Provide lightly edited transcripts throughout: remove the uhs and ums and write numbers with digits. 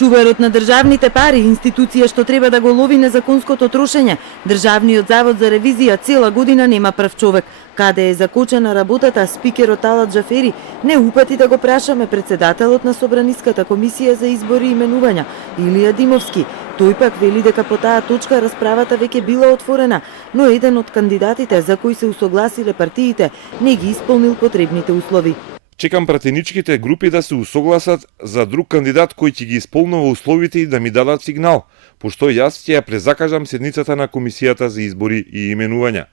Чуварот на државните пари, институција што треба да го лови незаконското трошење, Државниот завод за ревизија цела година нема прв човек. Каде е закочена работата, спикерот Талат Џафери не упати да го прашаме председателот на Собраниската комисија за избори и именувања, Илија Димовски. Тој пак вели дека по таа точка расправата веќе била отворена, но еден од кандидатите за кои се усогласиле партиите не ги исполнил потребните услови. Чекам пратеничките групи да се усогласат за друг кандидат кој ќе ги исполнува условите и да ми дадат сигнал, пошто јас ќе ја презакажам седницата на Комисијата за избори и именувања.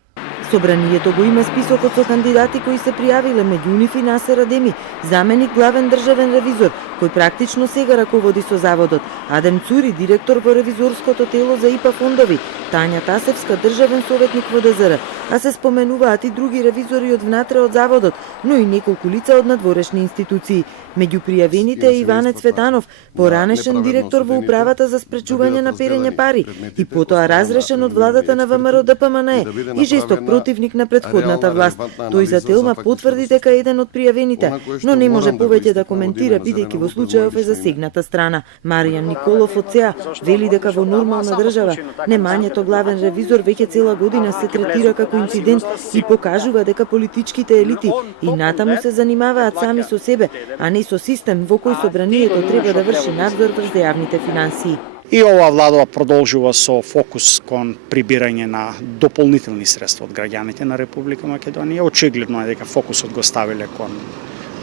Собранието го има списокот со кандидати кои се пријавиле, меѓу нив и Насер Адеми, заменик главен државен ревизор, кој практично сега раководи со заводот, Адем Цури, директор во ревизорското тело за ИПА фондови, Тања Тасевска, државен советник во ДЗР, а се споменуваат и други ревизори од внатре од заводот, но и неколку лица од надворешни институции. Меѓу пријавените е Иване Цветанов, поранешен директор во управата за спречување на перење пари и потоа разрешен од владата на ВМРО ДПМНЕ и жесток противник на претходната власт. Тој за Телма потврди дека е еден од пријавените, но не може повеќе да коментира бидејќи во случајов е засегната страна. Маријан Николов од СЕА вели дека во нормална држава немањето главен ревизор веќе цела година се третира како инцидент и покажува дека политичките елити и натаму се занимаваат сами со себе, а не со систем во кој Собранието треба да врши надзор врз јавните финансии. И ова владова продолжува со фокус кон прибирање на дополнителни средства од граѓаните на Република Македонија. Очигледно е дека фокусот го ставиле кон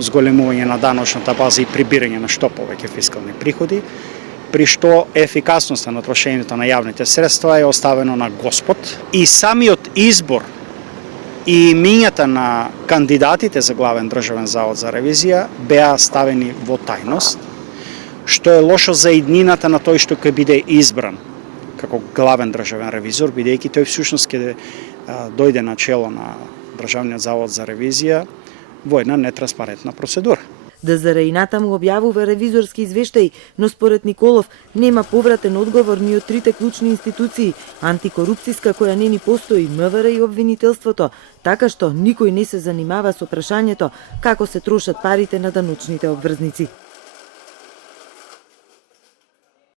зголемување на даночната база и прибирање на што повеќе фискални приходи, при што ефикасноста на трошењето на јавните средства е оставено на Господ и самиот избор и имињата на кандидатите за главен државен завод за ревизија беа ставени во тајност, што е лошо за иднината на тој што ќе биде избран како главен државен ревизор, бидејќи тој всушност ќе дојде на чело на Државниот завод за ревизија во една нетранспарентна процедура. ДЗР и натаму објавува ревизорски извештаи, но според Николов нема повратен одговор ни од трите клучни институции, антикорупцијска која не ни постои, МВР и обвинителството, така што никој не се занимава со прашањето како се трошат парите на даночните обврзници.